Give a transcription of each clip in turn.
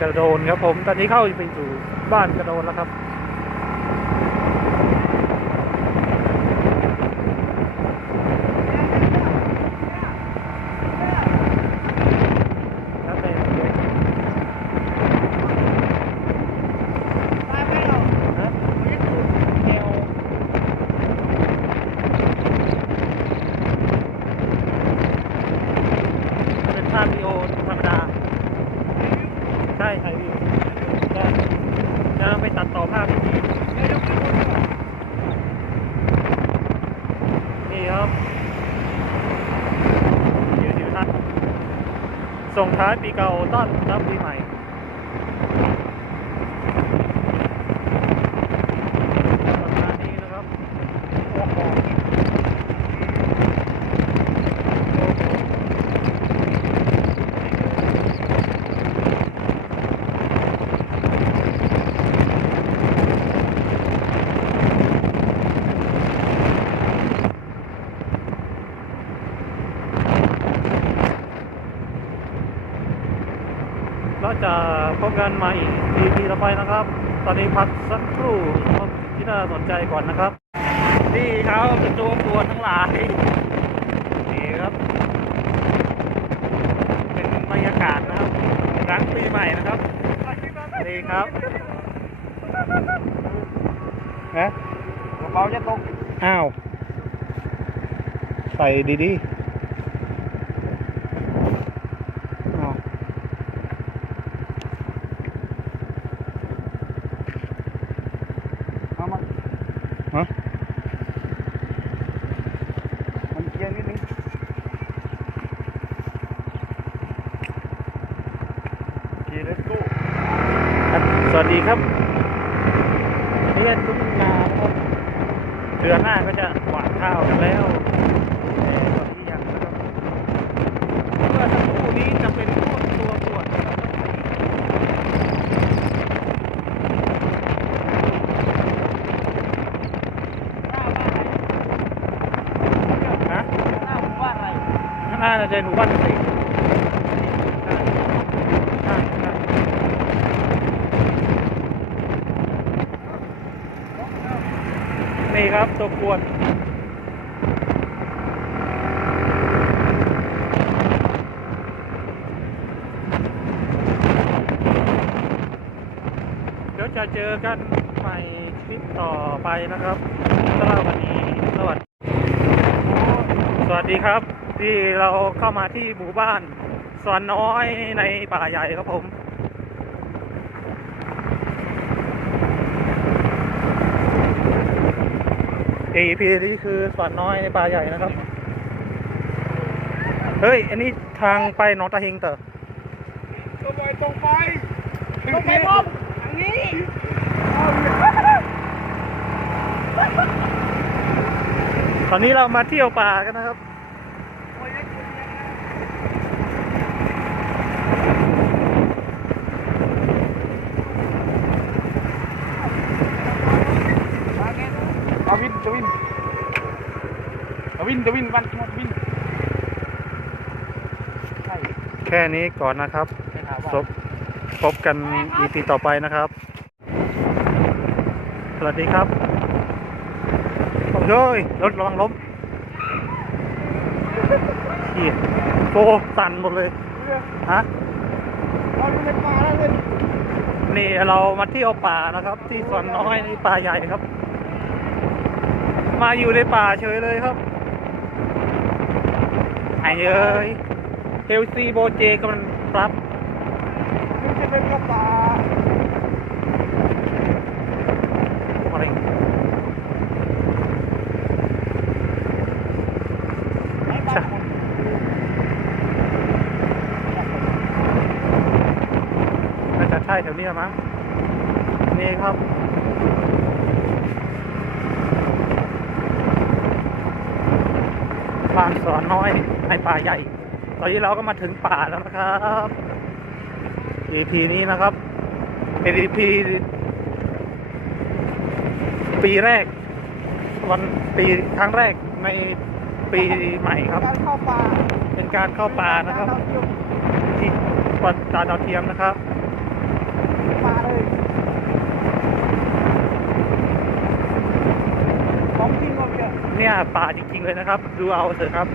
กระโดนครับผม ตอนนี้เข้าไปสู่บ้านกระโดนแล้วครับ แล้วเป็นฮะแนวเป็นภาพวิดีโอธรรมดา ใช่ ถ่ายวิดีโอใช่จะไปตัดต่อภาพอีกทีนี่ครับยืนอยู่ท่านส่งท้ายปีเก่าต้อนรับปีใหม่ ประมาณนี้นะครับโอ้โหโอ้โหเรา จะพบกันใหม่อีพีต่อไปนะครับ ตอนนี้พักสักครู่ที่น่าสนใจก่อนนะครับ นี่ครับเป็นตัวปวดทั้งหลายนี่ครับ เป็นบรรยากาศนะครับหลังปีใหม่นะครับนี่ครับนะกระเป๋าจะตกอ้าว ใส่ดีๆอ้าว เอามา ฮะ มันเกียงนิดนึงโอเค let's go ครับสวัส ดีครับนี่ก็ทุกนานะครับเดือนหน้าก็จะหวานข้าวกันแล้วแต่ตอนที่ยังนะครับเมื่อสักครู่นี้จะเป็นพวกตัวปวดนะครับฮะหน้าผมว่าอะไรข้างหน้าจะเป็นหมู่บ้านเกษตรใช่ใช่ใช่นี่ ครับ ตัวปวดเดี๋ยวจะเจอกันใหม่คลิปต่อไปนะครับสำหรับวันนี้สวัสดีสวัสดีครับ ที่เราเข้ามาที่หมู่บ้านสวนน้อยในป่าใหญ่ครับผม AP นี่คือสวนน้อยในป่าใหญ่นะครับ เฮ้ย อันนี้ทางไปหนองตาเฮงเต๋อตรงไปตรงไปตรงไปบอมทางนี้ตอนนี้เรามาเที่ยวป่ากันนะครับ เอาวินจะวินเอาวินจะวินวันจะวินใช่แค่นี้ก่อนนะครับใช่ถามว่าพบพบกันอีพีต่อไปนะครับ สวัสดีครับโอ้ยรถระวังล้มเฮียโฟสั่นหมดเลย ฮะเอาอยู่ในป่าแล้วเลยนี่เรามาเที่ยวป่านะครับ ที่สวนน้อยในป่าใหญ่ครับ มาอยู่ในป่าเฉยเลยครับไอ้เอ้ยเฮลซีโบเจกำลังปรับมันจะเป็นกระป่าอะไรใช่น่าจะใช่แถวนี้ละมั้งนี่ครับ บ้านสอนน้อยในป่าใหญ่ ตอนนี้เราก็มาถึงป่าแล้วนะครับ EP นี้นะครับ EP ปีแรก วันปีครั้งแรกในปีใหม่ครับ การเข้าป่า เป็นการเข้าป่านะครับกเที่ยวที่วัดดาวดาวเทียมนะครับ ป่าเลยของจริงก็ เยอะเนี่ยป่าจริงๆเลยนะครับ ดูเอาเถอะครับ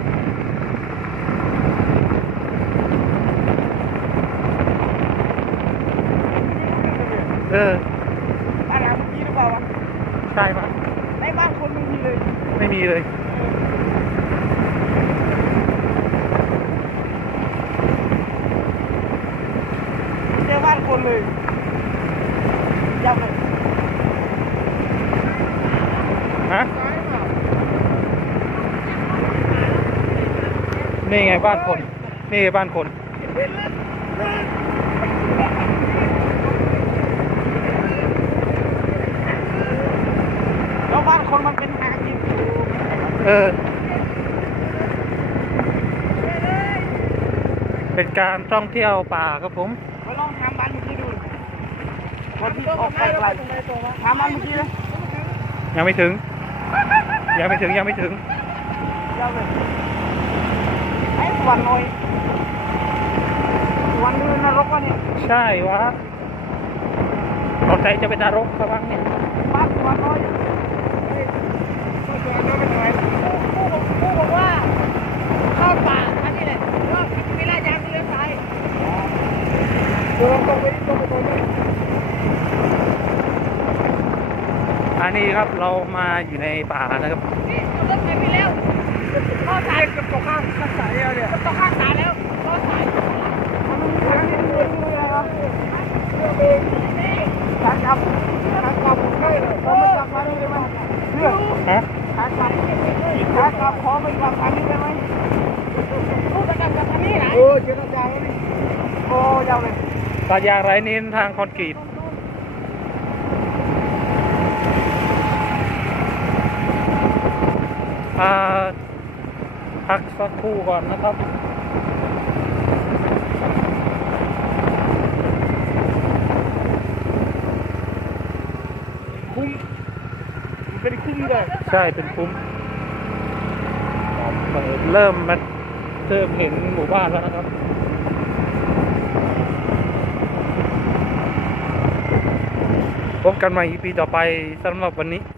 เอออะไรเมื่อกี้หรือเปล่าวะใช่ปะในบ้านคนไม่มีเลย ไม่มีเลย เจอบ้านคนเลยยับเลย ฮะ นี่ไงบ้านคน นี่บ้านคน แล้วบ้านคนมันเป็นหากินเออ เป็นการท่องเที่ยวป่าครับผมไปลองถามบ้านเมื่อกี้ดูคนที่ออกไปไกลถามบ้านเมื่อกี้เลยยังไม่ถึง ยังไม่ถึงยังไม่ถึงยับเลยไอ้ส วนหน่อยสวนนี่นรกวะเนี่ยใช่วะตอนใจจะเป็นนรกซะบ้างเนี่ยบ้านสวนน้อยสวนน้อยเป็นยังไงผู้บอกว่าเข้าป่าอันนี้เลยก็ไม่ได้ยางเลี้ยวซ้ายเดินตรงไปตรงไปตรงไปอันนี้ครับเรามาอยู่ในป่านะครับ นี่เอารถไปพี่แล้วเข้า สายกับตกข้างข้างสายเอาเนี่ยก็ต้องข้างสายแล้วเข้าสายทาจับทางกลับทางกลับใกล้เลยขอไม่กลับทาได้ไหมเรื่องฮะทาจับทางกลับขอไม่กลับทางนี้ได้ไหมผู้ประกันกับทางนี้ไหนโอ้เจรจาแล้วนี่โอ้ยาวเลยปาดยางไรนินทางคอนกรีตอ่า พักสักครู่ก่อนนะครับคุ้มมันเป็นคุ้มเลยใช่เป็นคุ้มเปิดเริ่มมาเริ่มเห็นหมู่บ้านแล้วนะครับพบกันใหม่ EP ต่อไปสำหรับวันนี้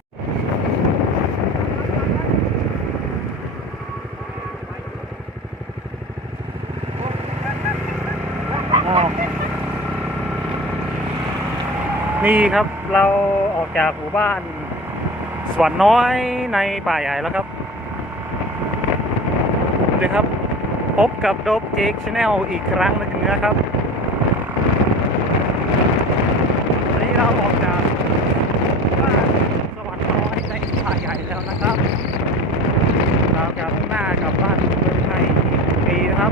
นี่ครับเราออกจากหมู่บ้านสวนน้อยในป่าใหญ่แล้วครับเดี๋ยครับ พบกับโดบเจคชาแนลอีกครั้งหนึงนะครับวันนี้เราออกจากบ้านสวนน้อยในป่าใหญ่แล้วนะครับ เราจะมุ่งหน้ากลับบ้านโดยในอีกปีนะครับ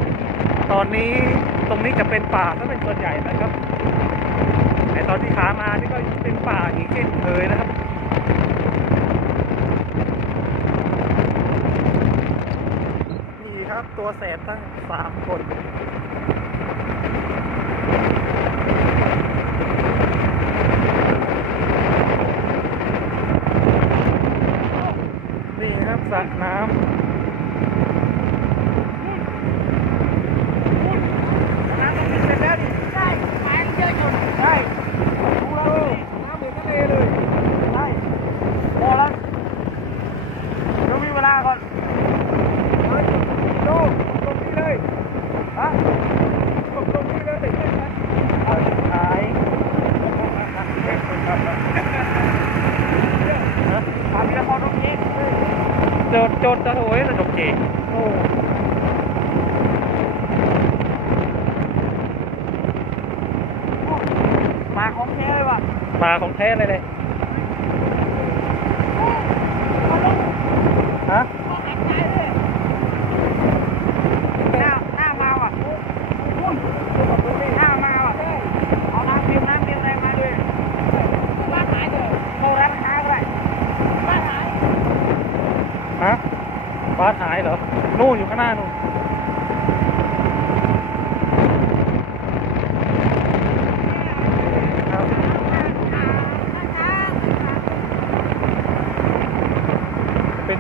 ตอนนี้ตรงนี้จะเป็นป่าก็เป็นส่วนใหญ่นะครับ ในตอนที่ขามานี่ก็เป็นป่าอีกเช่นเคยนะครับนี่ครับตัวแสบตั้งสามคนนี่ครับสระน้น้ำมันเป็นแบบนี้ ใช่สายเยอะอยู่ ใช่ดูแล้วนี่น้ำเหมือนทะเลเลยใช่พอแล้วเดี๋ยวมีเวลาก่อนเฮ้ยดูตรงนี้เลยฮะตรงตรงนี้เลยำเอาสุดท้ายนะ ถามพี่ละครตรงนี้ โจดโจดตะโอยระดมเจโอ้ มาของแท้เลยว่ะ ปลาของแท้เลยเลยฮะ หน้าหน้ามาว่ะพุ่นหน้ามาว่ะเอาน้ำเตรียมน้ำเตรียมอะไรมาด้วย บ้านหายเลย โทรร้านค้าก็ได้ บ้านหาย ฮะปลาหายเหรอ นู่นอยู่ข้างหน้านู่นครับ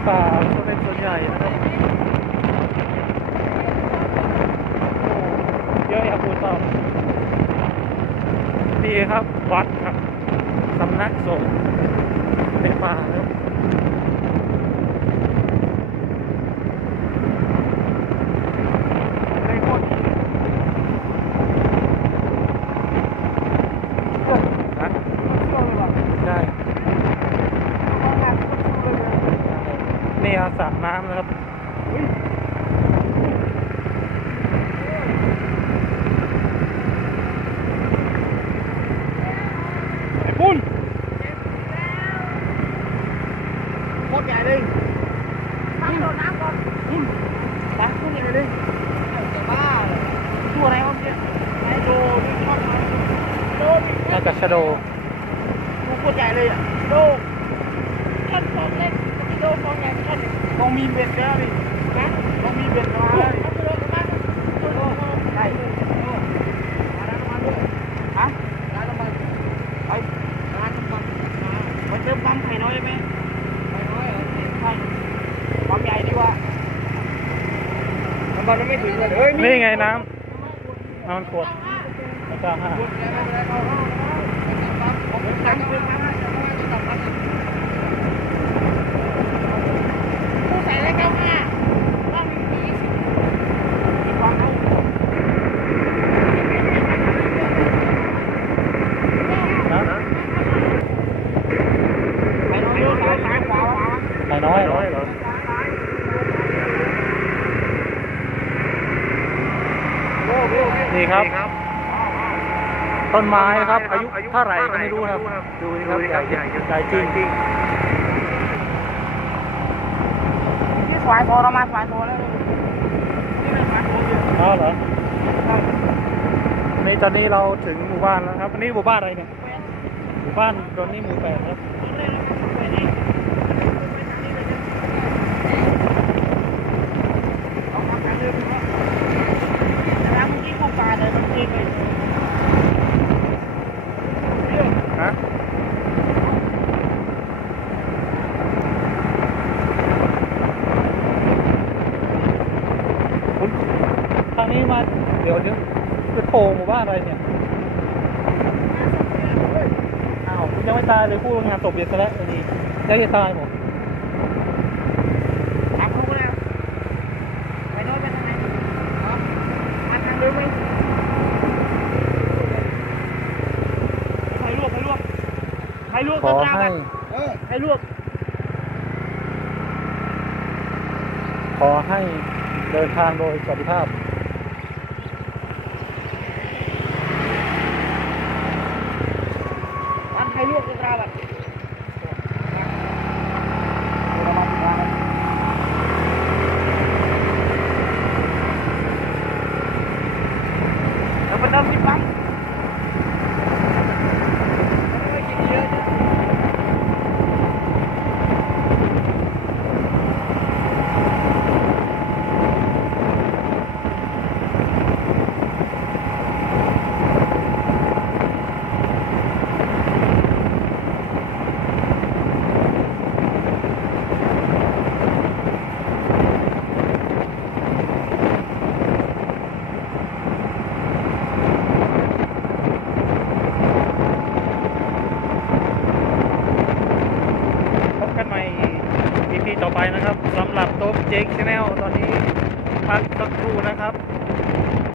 ป่าก็เป็นส่วนใหญ่นะครับเยอะครับคุณตอบนี่ครับ วัดครับ สำนักสงฆ์ในป่าครับ ในคน นะ เชื่อเลยว่ะ ได้ ทำงานก็เชื่อเลยเลย นี่ครับสระน้ำนะครับไอ้ปุ้นโคตรใหญ่เลยตั้งโดนน้ำก่อนปุ้นนะปุ้นใหญ่เลยจะบ้าเลยตัวอะไรวะเนี่ยไอ้โดนี่ชอบมันโดนี่น่าจะชะโดตัวโคตรใหญ่เลยอะโดท่อนฟองเล็กที่โดนฟองใหญ่ท่อนต้องมีเบ็ดแล้วดินะต้องมีเบ็ดมาเลยเขาจะโดนกันบ้างโดนโดนโดนใช่มาแล้วมาด้วยฮะร้านน้ำมันไปร้านน้ำมันมามาเติมปั๊มไข่น้อยไหมไปน้อยเหรอใช่ปั๊มใหญ่ดีกว่าน้ำนมันไม่ถึงเลยเฮ้ยนี่ไงน้ำน้ำมันขวดแล้วก็ห้า ผู้ใส่ได้เก้าห้าบ้างมียี่สิบ มีความรู้ นะ ไข่น้อยซ้ายซ้ายขวาขวา ไข่น้อยเหรอ นี่ครับ ต้นไม้ครับ อายุเท่าไหร่ก็ไม่รู้ครับ ดูนี่ครับใหญ่ใหญ่ใหญ่จริงที่สวายโตเรามาสวายโตแล้วนี่สวายโตเยอะอ๋อเหรอนี่ตอนนี้เราถึงหมู่บ้านแล้วครับอันนี้หมู่บ้านอะไรเนี่ยหมู่บ้านตอนนี้หมู่แปดครับ เอามาขายเลยนะน้ำเมื่อกี้กูปลาเลยมันจริงเลยเรื่อง ฮะคุณทางนี้มา เดี๋ยวเดี๋ยวจะโผล่หมู่บ้านอะไรเนี่ยอ้าวยังไม่ตายเลยพูดงานศพเบียดซะแล้วไอ้นี่ยังจะตายหมถามเขาแล้วไปโน้นไปทางไหนครับมาทางเดิมไหมใครลวกใครลวกใครลวกขอต้นน้ำให้อะเออใครลวกขอให้เดินทางโดยสวัสดิภาพ